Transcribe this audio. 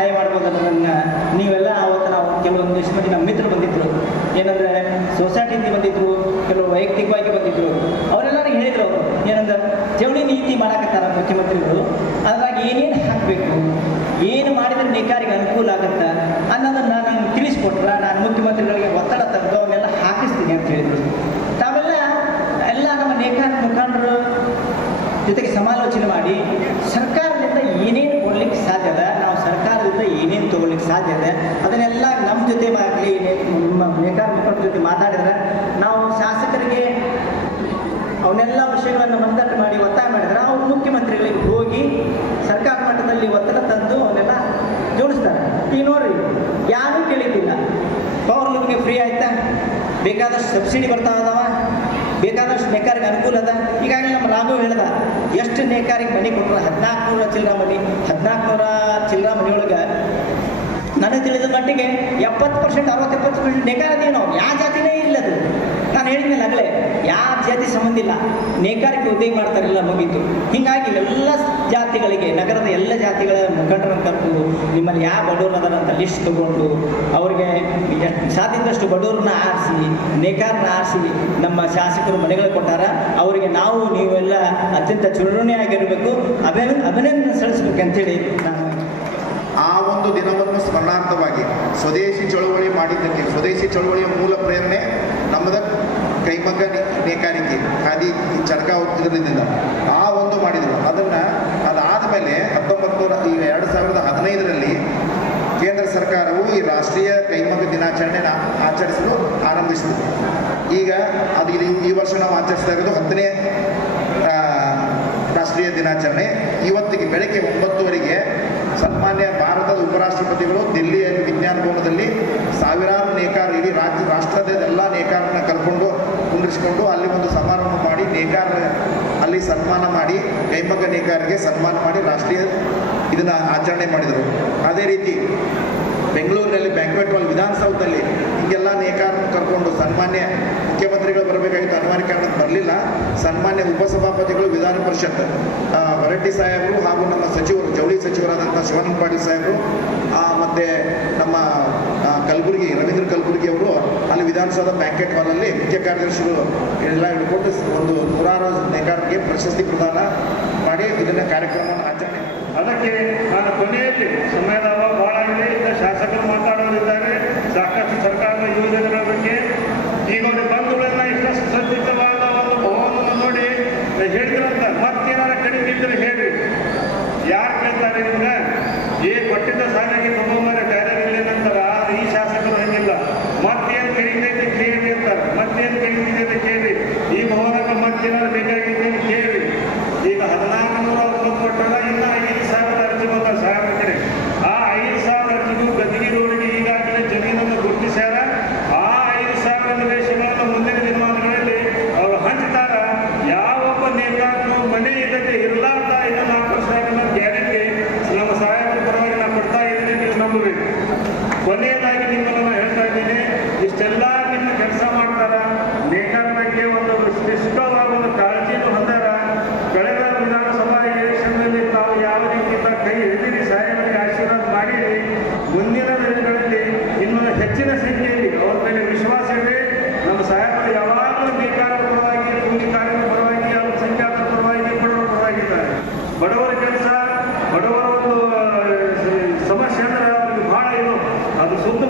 ಸಹಾಯ ಮಾಡ್ಬೋದು ಅನ್ನೋದನ್ನು ನೀವೆಲ್ಲ ಅವತ್ತು ನಾವು ಕೆಲವೊಂದಿಷ್ಟು ಮಂದಿ ನಮ್ಮ ಮಿತ್ರರು ಬಂದಿದ್ರು. ಏನಂದರೆ ಸೊಸೈಟಿಯಿಂದ ಬಂದಿದ್ರು, ಕೆಲವು ವೈಯಕ್ತಿಕವಾಗಿ ಬಂದಿದ್ರು. ಅವರೆಲ್ಲರೂ ಹೇಳಿದ್ರು ಅವರು, ಏನಂದ್ರೆ ಜವಳಿ ನೀತಿ ಮಾಡಕತ್ತಾರ ಮುಖ್ಯಮಂತ್ರಿಗಳು, ಅದ್ರಾಗ ಏನೇನು ಹಾಕಬೇಕು, ಏನು ಮಾಡಿದ್ರೆ ನೇಕಾರಿಗೆ ಅನುಕೂಲ ಆಗುತ್ತಾ ಅನ್ನೋದನ್ನ ನಾನು ತಿಳಿಸ್ಕೊಟ್ರ ನಾನು ಮುಖ್ಯಮಂತ್ರಿಗಳಿಗೆ ಒತ್ತಡ ತಂದು ಅವನ್ನೆಲ್ಲ ಹಾಕಿಸ್ತೀನಿ ಅಂತ ಹೇಳಿದ್ರು. ತಾವೆಲ್ಲ ಎಲ್ಲ ನಮ್ಮ ನೇಕಾರ ಮುಖಂಡರು ಜೊತೆಗೆ ಸಮಾಲೋಚನೆ ಮಾಡಿ ಸರ್ಕಾರದಿಂದ ಏನೇನು ಕೊಡ್ಲಿಕ್ಕೆ ಸಾಧ್ಯ ಅದ ನಾವು ಸರ್ಕಾರದಿಂದ ಏನೇನು ತಗೊಳ್ಳಿಕ್ಕೆ ಸಾಧ್ಯ ಇದೆ. ಅದನ್ನೆಲ್ಲ ನಮ್ಮ ಜೊತೆ ಆಗಲಿ ನಮ್ಮ ನೇಕಾರ ಜೊತೆ ಮಾತಾಡಿದ್ರೆ ನಾವು ಶಾಸಕರಿಗೆ ಅವನ್ನೆಲ್ಲ ವಿಷಯಗಳನ್ನು ಮಂದಟ್ಟು ಮಾಡಿ ಒತ್ತಾಯ ಮಾಡಿದ್ರೆ ಅವರು ಮುಖ್ಯಮಂತ್ರಿಗಳಿಗೆ ಹೋಗಿ ಸರ್ಕಾರ ಮಟ್ಟದಲ್ಲಿ ಒತ್ತಡ ತಂದು ಅವನ್ನೆಲ್ಲ ಜೋಡಿಸ್ತಾರೆ. ಈಗ ನೋಡ್ರಿ, ಯಾರೂ ಕೇಳಿದ್ದಿಲ್ಲ. ಪವರ್ ಲೂಮ್ಗೆ ಫ್ರೀ ಆಯ್ತಾ? ಬೇಕಾದಷ್ಟು ಸಬ್ಸಿಡಿ ಬರ್ತಾ ಇದಾವ? ಬೇಕಾದಷ್ಟು ನೇಕಾರಿಗೆ ಅನುಕೂಲ ಅದ? ಈಗಾಗಲೇ ನಮ್ಮ ರಾಘು ಹೇಳ್ದ, ಎಷ್ಟು ನೇಕಾರಿಗೆ ಮನೆ ಕೊಟ್ಟರು ಹದಿನಾಲ್ಕು ನೂರ ಚಿಲ್ಲರ ಮನೆ ಹದಿನಾಲ್ಕು ನೂರ ಚಿಲ್ಲರ ಮನೆಯೊಳಗೆ ನನಗೆ ತಿಳಿದ ಮಟ್ಟಿಗೆ ಎಪ್ಪತ್ತು ಪರ್ಸೆಂಟ್, ಅರವತ್ತು ಎಪ್ಪತ್ತು ಪರ್ಸೆಂಟ್ ನೇಕಾರ ನಾವು ಯಾವ ಜಾತಿನೇ ಇಲ್ಲ ಅದು ನಾನು ಹೇಳಿದ್ಮೇಲೆ ಆಗಲೇ ಯಾವ ಜಾತಿ ಸಂಬಂಧ ಇಲ್ಲ. ನೇಕಾರಕ್ಕೆ ಉದ್ಯೋಗ ಮಾಡ್ತಾರಿಲ್ಲ ಮುಗೀತು. ಹೀಗಾಗಿ ಎಲ್ಲ ಜಾತಿಗಳಿಗೆ, ನಗರದ ಎಲ್ಲ ಜಾತಿಗಳ ಮುಖಂಡರನ್ನು ಕರೆದು ನಿಮ್ಮಲ್ಲಿ ಯಾವ ಬಡವರು ಅದರ ಅಂತ ಲಿಸ್ಟ್ ತಗೊಂಡು, ಅವ್ರಿಗೆ ಸಾಧ್ಯದಷ್ಟು ಬಡವ್ರನ್ನ ಆರಿಸಿ, ನೇಕಾರನ್ನ ಆರಿಸಿ, ನಮ್ಮ ಶಾಸಕರು ಮನೆಗಳಿಗೆ ಕೊಟ್ಟಾರ, ಅವರಿಗೆ ನಾವು ನೀವೆಲ್ಲ ಅತ್ಯಂತ ಚುರುಣಿಯಾಗಿರಬೇಕು ಅಭಿನ ಅಭಿನಂದನೆ ಸಲ್ಲಿಸ್ಬೇಕು ಅಂತೇಳಿ ನಾನು ಒಂದು ದಿನವನ್ನು ಸ್ಮರಣಾರ್ಥವಾಗಿ ಸ್ವದೇಶಿ ಚಳುವಳಿ ಮಾಡಿದ್ದಕ್ಕೆ, ಸ್ವದೇಶಿ ಚಳುವಳಿಯ ಮೂಲ ಪ್ರೇರಣೆ ನಮ್ಮದ ಕೈಮಗ್ಗ ನೇಕಾರಿಕೆ ಖಾದಿ ಚರಕ ಇದರಿಂದ ಆ ಒಂದು ಮಾಡಿದರು. ಅದನ್ನು ಅದಾದಮೇಲೆ ಹತ್ತೊಂಬತ್ತು ನೂರ ಈ ಎರಡು ಸಾವಿರದ ಹದಿನೈದರಲ್ಲಿ ಕೇಂದ್ರ ಸರ್ಕಾರವು ಈ ರಾಷ್ಟ್ರೀಯ ಕೈಮಗ್ಗ ದಿನಾಚರಣೆನ ಆಚರಿಸಲು ಆರಂಭಿಸಿತು. ಈಗ ಅದು ಈ ವರ್ಷ ನಾವು ಆಚರಿಸ್ತಾ ಇರೋದು ಹತ್ತನೇ ರಾಷ್ಟ್ರೀಯ ದಿನಾಚರಣೆ. ಇವತ್ತಿಗೆ ಬೆಳಗ್ಗೆ ಒಂಬತ್ತುವರೆಗೆ ಸನ್ಮಾನ್ಯ ಭಾರತದ ಉಪರಾಷ್ಟ್ರಪತಿಗಳು ದಿಲ್ಲಿಯ ವಿಜ್ಞಾನ ಭವನದಲ್ಲಿ ಸಾವಿರಾರು ನೇಕಾರ ಇಡೀ ರಾಜ್ಯ, ರಾಷ್ಟ್ರದ ಎಲ್ಲ ನೇಕಾರರನ್ನ ಕರ್ಕೊಂಡು ಕುಂದಿರಿಸಿಕೊಂಡು ಅಲ್ಲಿ ಒಂದು ಸಮಾರಂಭ ಮಾಡಿ ನೇಕಾರ, ಅಲ್ಲಿ ಸನ್ಮಾನ ಮಾಡಿ, ಕೈಮಗ್ಗ ನೇಕಾರರಿಗೆ ಸನ್ಮಾನ ಮಾಡಿ ರಾಷ್ಟ್ರೀಯ ಇದನ್ನು ಆಚರಣೆ ಮಾಡಿದರು. ಅದೇ ರೀತಿ ಬೆಂಗಳೂರಿನಲ್ಲಿ ಬ್ಯಾಂಕ್ವೆಟ್ ಹಾಲ್ ವಿಧಾನಸೌಧದಲ್ಲಿ ಹೀಗೆಲ್ಲ ನೇಕಾರನ್ನು ಕರ್ಕೊಂಡು ಸನ್ಮಾನ್ಯ ಬರಲಿಲ್ಲ. ಸನ್ಮಾನ್ಯ ಉಪಸಭಾಪತಿಗಳು, ವಿಧಾನ ಪರಿಷತ್ ಹೊರಟ್ಟಿ ಸಾಹೇಬರು ಹಾಗೂ ನಮ್ಮ ಸಚಿವರು, ಜವಳಿ ಸಚಿವರಾದಂಥ ಶಿವಾನಂದ ಪಾಟೀಲ್ ಸಾಹೇಬರು ಮತ್ತು ನಮ್ಮ ಕಲಬುರಗಿ, ರವೀಂದ್ರ ಕಲಬುರಗಿ ಅವರು, ಅಲ್ಲಿ ವಿಧಾನಸೌಧ ಬ್ಯಾಂಕೆಟ್ ಹಾಲಲ್ಲಿ ಮುಖ್ಯ ಕಾರ್ಯದರ್ಶಿಗಳು ಎಲ್ಲ ಹಿಡ್ಕೊಂಡು ಒಂದು ನೂರಾರು ನೇಕಾರರಿಗೆ ಪ್ರಶಸ್ತಿ ಪ್ರದಾನ ಮಾಡಿ ಇದನ್ನು ಕಾರ್ಯಕ್ರಮವನ್ನು ಆಚರಣೆ ಅದಕ್ಕೆ ನಾನು ಕೊನೆಯಲ್ಲಿ ಸಮಯದ ಈಗ ಶಾಸಕರು ಅದು ಸುದ್ದು